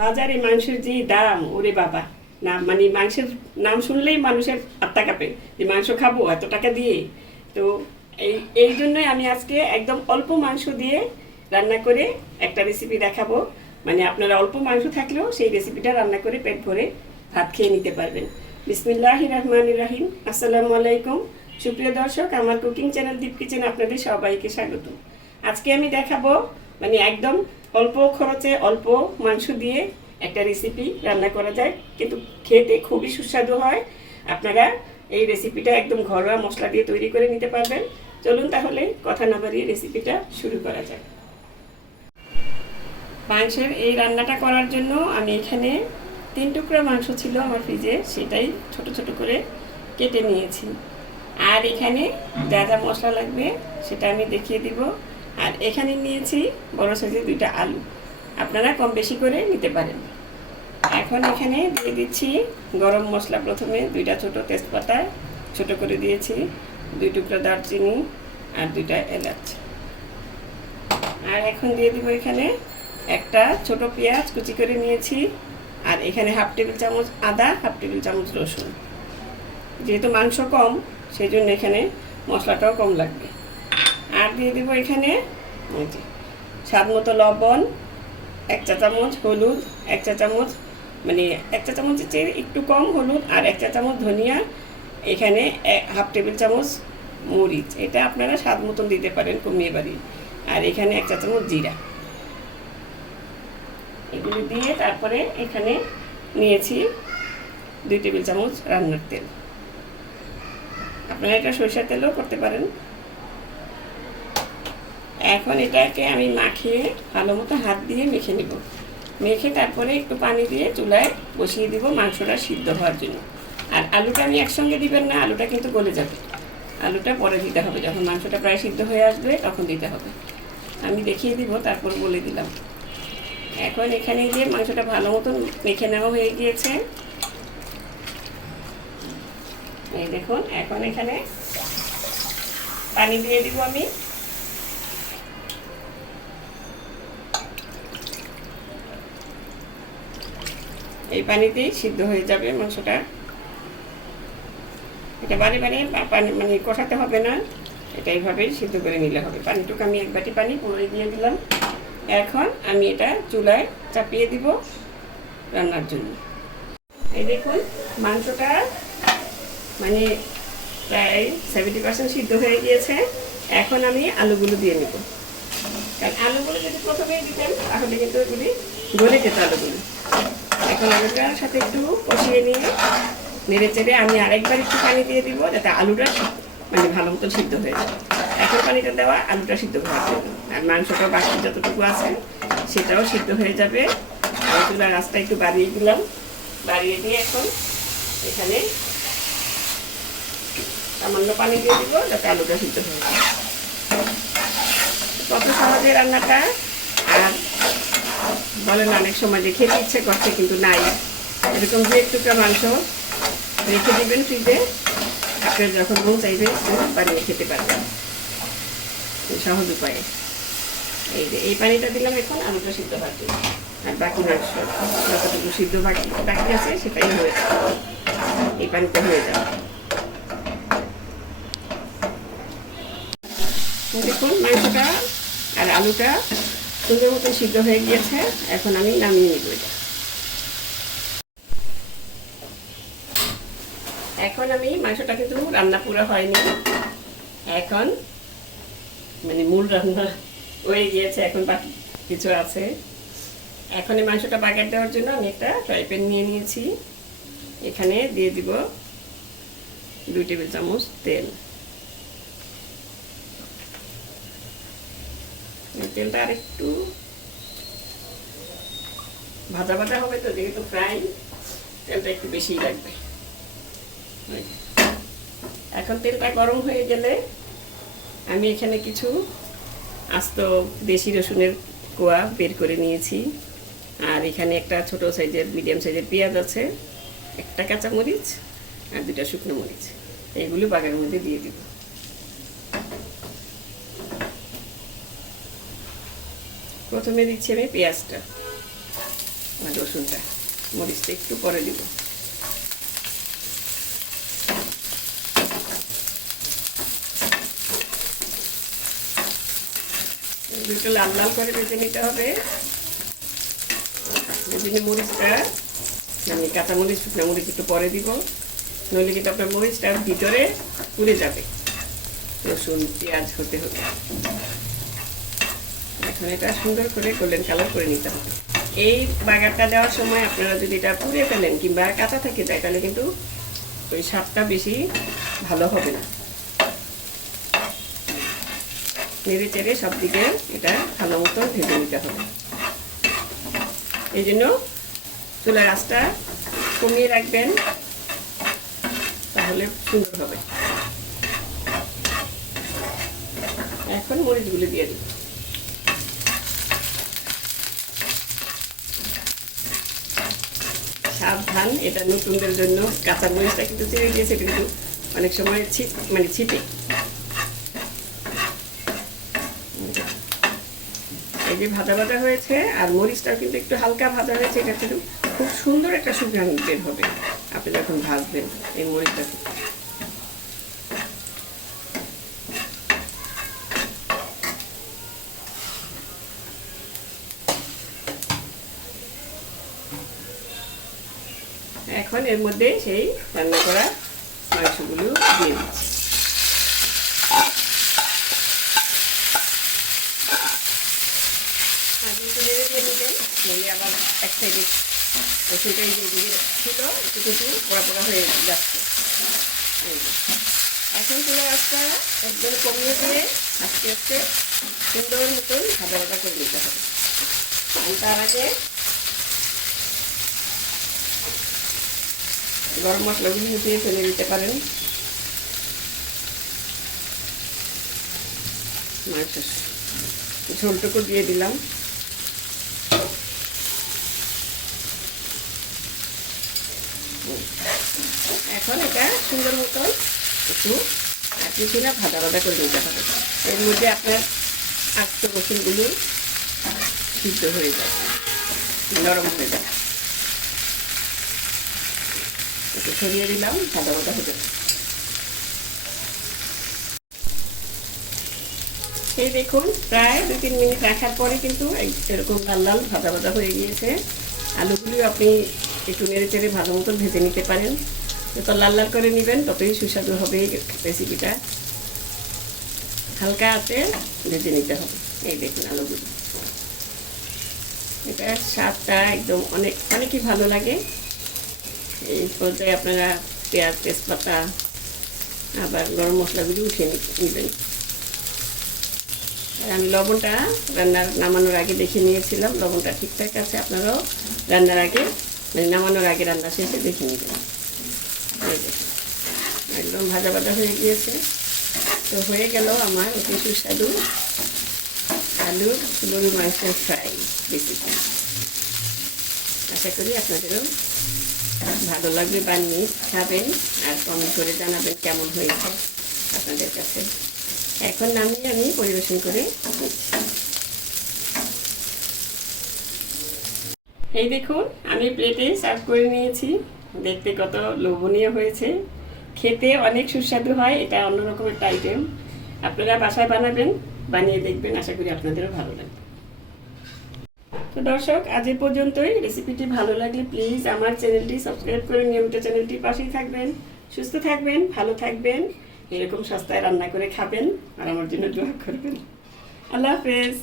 বাজারে মাংসের যে দাম, ওরে বাবা। না মানে মাংসের নাম শুনলেই মানুষের আত্মা কাঁপে যে মাংস খাব, এত টাকা দিয়ে। তো এই এই জন্যই আমি আজকে একদম অল্প মাংস দিয়ে রান্না করে একটা রেসিপি দেখাবো। মানে আপনারা অল্প মাংস থাকলেও সেই রেসিপিটা রান্না করে পেট ভরে ভাত খেয়ে নিতে পারবেন। বিসমিল্লাহ রহমান রাহিম। আসসালামু আলাইকুম। সুপ্রিয় দর্শক, আমার কুকিং চ্যানেল দীপ কিচেন আপনাদের সবাইকে স্বাগত। আজকে আমি দেখাবো মানে একদম অল্প খরচে অল্প মাংস দিয়ে একটা রেসিপি রান্না করা যায়। কিন্তু খেতে খুবই সুস্বাদু হয়। আপনারা এই রেসিপিটা একদম ঘরোয়া মশলা দিয়ে তৈরি করে নিতে পারবেন। চলুন তাহলে কথা না বাড়িয়ে রেসিপিটা শুরু করা যায় মাংসের এই রান্নাটা করার জন্য আমি এখানে তিন টুকরা মাংস ছিল আমার ফ্রিজে সেটাই ছোট ছোট করে কেটে নিয়েছি। আর এখানে যা যা মশলা লাগবে, সেটা আমি দেখিয়ে দিব। আর এখানে নিয়েছি বড় সাইজের দুইটা আলু। আপনারা কম বেশি করে নিতে পারেন। এখন এখানে দিয়ে দিচ্ছি গরম মশলা। প্রথমে দুইটা ছোট তেজপাতা, ছোট করে দিয়েছি দুই টুকরা দারচিনি আর দুইটা এলাচ। আর এখন দিয়ে দিব এখানে একটা ছোট পেঁয়াজ কুচি করে নিয়েছি। আর এখানে হাফ টেবিল চামচ আদা, হাফ টেবিল চামচ রসুন। যেহেতু মাংস কম, সেই জন্য এখানে মশলাটাও কম লাগবে। আর দিয়ে দিব এখানে স্বাদ মতো লবণ, এক চা চামচ হলুদ, এক চা চামচ মানে এক চা চামচের চেয়ে একটু কম হলুদ আর এক চা চামচ ধনিয়া, এখানে হাফ টেবিল চামচ মরিচ। এটা আপনারা স্বাদ মতন দিতে পারেন কমিয়ে বাড়ি আর এখানে এক চা চামচ জিরা। এগুলো দিয়ে তারপরে এখানে নিয়েছি দুই টেবিল চামচ রান্নার তেল। আপনারা এটা সরিষার তেলও করতে পারেন। এখন এটাকে আমি মাখিয়ে ভালো মতো হাত দিয়ে মেখে নেব। মেখে তারপরে একটু পানি দিয়ে চুলায় বসিয়ে দিব মাংসটা সিদ্ধ হওয়ার জন্য। আর আলুটা আমি একসঙ্গে দিবেন না, আলুটা কিন্তু গলে যাবে। আলুটা পরে দিতে হবে, যখন মাংসটা প্রায় সিদ্ধ হয়ে আসবে তখন দিতে হবে। আমি দেখিয়ে দিব, তারপর বলে দিলাম। এখন এখানে গিয়ে মাংসটা ভালো মতন মেখে নেওয়া হয়ে গিয়েছে। এই দেখুন, এখন এখানে পানি দিয়ে দিব আমি। এই পানিতেই সিদ্ধ হয়ে যাবে মাংসটা। এটা বারে বারে পানি মানে কষাতে হবে না। এটা এইভাবেই সিদ্ধ করে নিলে হবে। পানিটুকু আমি এক বাটি পানি পুরোই দিয়ে দিলাম। এখন আমি এটা চুলায় চাপিয়ে দিব রান্নার জন্য। এই দেখুন, মাংসটা মানে প্রায় সেভেন্টি পার্সেন্ট সিদ্ধ হয়ে গিয়েছে। এখন আমি আলুগুলো দিয়ে নেব। কারণ আলুগুলো যদি প্রথমেই দিতেন, তাহলে কিন্তু এগুলি গলে যেত আলুগুলো। এখন আলুটার সাথে একটু কষিয়ে নিয়ে নেড়ে চেড়ে আমি আরেকবার একটু পানি দিয়ে দিব যাতে আলুটা মানে ভালো মতো সিদ্ধ হয়ে যায়। এখন পানিটা দেওয়া, আলুটা সিদ্ধ হওয়ার জন্য আর মাংসটা বাকি যতটুকু আছে, সেটাও সিদ্ধ হয়ে যাবে। আমি চুলার রাস্তা একটু বাড়িয়ে দিলাম। বাড়িয়ে দিয়ে এখন এখানে সামান্য পানি দিয়ে দিব যাতে আলুটা সিদ্ধ হয়ে যায়। কত সহজে রান্নাটা? আর বলেন অনেক সময় যে খেতে ইচ্ছে করছে কিন্তু নাই। এরকম দু এক টুকরা মাংস রেখে দিবেন ফ্রিজে, আপনার যখন মন চাইবে বানিয়ে খেতে পারবেন সহজ উপায়ে। এই যে, এই পানিটা দিলাম এখন, আলুটা সিদ্ধ হওয়ার আর বাকি মাংস, যতটুকু সিদ্ধ বাকি বাকি আছে, সেটাই হয়ে যাবে। এই পানিটা হয়ে যাবে। দেখুন মাংসটা আর আলুটা সুন্দর মতো সিদ্ধ হয়ে গিয়েছে। এখন আমি নামিয়ে নিব এটা। এখন আমি মাংসটা কিন্তু রান্না পুরো হয়নি। এখন মানে মূল রান্না হয়ে গিয়েছে, এখন বাকি কিছু আছে। এখন এই মাংসটা বাগার দেওয়ার জন্য আমি একটা ফ্রাই প্যান নিয়ে নিয়েছি। এখানে দিয়ে দিব দুই টেবিল চামচ তেল। তেলটা আর একটু ভাজা ভাজা হবে তো যেহেতু ফ্রাই। তেলটা একটু বেশিই লাগবে। এখন তেলটা গরম হয়ে গেলে আমি এখানে কিছু আস্ত দেশি রসুনের কোয়া বের করে নিয়েছি। আর এখানে একটা ছোট সাইজের, মিডিয়াম সাইজের পেঁয়াজ আছে, একটা কাঁচা মরিচ আর দুটা শুকনো মরিচ। এইগুলো বাগানের মধ্যে দিয়ে দিব। প্রথমে দিচ্ছি আমি পেঁয়াজটা। আর রসুনটা। মরিচটা একটু পরে দিব। একটু লাল লাল করে ভেজে নিতে হবে। ভেজে মরিচটা মানে কাঁচা মরিচ, শুকনো মরিচ একটু পরে দিব। নইলে কিন্তু আপনার মরিচটা ভিতরে পুড়ে যাবে। রসুন, পেঁয়াজ হতে হবে এটা সুন্দর করে গোল্ডেন কালার করে নিতে হবে। এই বাগারটা দেওয়ার সময় আপনারা যদি এটা পুড়ে ফেলেন কিংবা কাঁচা থেকে যায় তাহলে কিন্তু ওই স্বাদটা বেশি ভালো হবে না। নেড়ে চেড়ে সব দিকে এটা ভালো মতো ভেজে নিতে হবে। এই জন্য চুলার আঁচটা কমিয়ে রাখবেন, তাহলে সুন্দর হবে। এখন মরিচগুলো দিয়ে দিই সাবধান, এটা নতুনদের জন্য কাঁচা মরিচটা কিন্তু চিড়ে দিয়েছে, কিন্তু অনেক সময় ছিট মানে ছিটে। এই যে ভাজা ভাজা হয়েছে, আর মরিচটাও কিন্তু একটু হালকা ভাজা হয়েছে, এটা কিন্তু খুব সুন্দর একটা সুঘ্রাণ বের হবে, আপনি যখন ভাজবেন এই মরিচটা এখন এর মধ্যে সেই রান্না করা মাংসগুলো দিয়ে দিচ্ছি। ছিল, একটু হয়ে যাচ্ছে। এখন একদম আস্তে আস্তে সুন্দর মতন ভাজা করে নিতে হবে। তার আগে গরম মশলাগুলো মিশিয়ে ফেলে দিতে পারেন। মাংস ঝোলটুকু দিয়ে দিলাম। এখন এটা সুন্দর মতো একটু আর কিছু না ভাজা ভাজা করে নিতে হবে। এর মধ্যে আপনার আস্ত রসুনগুলো সিদ্ধ হয়ে যায় নরম হয়ে যায় একটু সরিয়ে দিলাম ভাজা ভাজা হতে এই দেখুন, প্রায় দু তিন মিনিট রাখার পরে কিন্তু এরকম লাল লাল ভাজা ভাজা হয়ে গিয়েছে। আলুগুলি আপনি একটু নেড়ে চেড়ে ভালো মতন ভেজে নিতে পারেন। যত লাল লাল করে নেবেন, ততই সুস্বাদু হবে রেসিপিটা হালকা আছে ভেজে নিতে হবে। এই দেখুন আলুগুলি। এটা স্বাদটা একদম অনেক অনেকই ভালো লাগে। এই পর্যায়ে আপনারা পেঁয়াজ তেজপাতা, আবার গরম মশলাগুলি উঠিয়ে নেবেন। আমি লবণটা রান্নার নামানোর আগে দেখে নিয়েছিলাম, লবণটা ঠিকঠাক আছে, আপনারাও রান্নার আগে মানে নামানোর আগে রান্না শেষে দেখে নেবেন। একদম ভাজা ভাজা হয়ে গিয়েছে। তো হয়ে গেল আমার অতি সুস্বাদু আলুর গরু মাংসের ফ্রাই রেসিপি আশা করি আপনাদেরও ভালো লাগবে বানিয়ে খাবেন আর কমেন্ট করে জানাবেন কেমন হয়েছে আপনাদের কাছে। এখন নামিয়ে আমি পরিবেশন করে। এই দেখুন, আমি প্লেটে সার্ভ করে নিয়েছি। দেখতে কত লোভনীয় হয়েছে। খেতে অনেক সুস্বাদু হয়, এটা অন্যরকম একটা আইটেম আপনারা বাসায় বানাবেন, বানিয়ে দেখবেন, আশা করি আপনাদেরও ভালো লাগবে। তো দর্শক, আজ এ পর্যন্তই। রেসিপিটি ভালো লাগলে প্লিজ আমার চ্যানেলটি সাবস্ক্রাইব করে নিয়মিত চ্যানেলটি পাশেই থাকবেন। সুস্থ থাকবেন, ভালো থাকবেন, এরকম সস্তায় রান্না করে খাবেন, আর আমার জন্য দোয়া করবেন। আল্লাহ হাফেজ।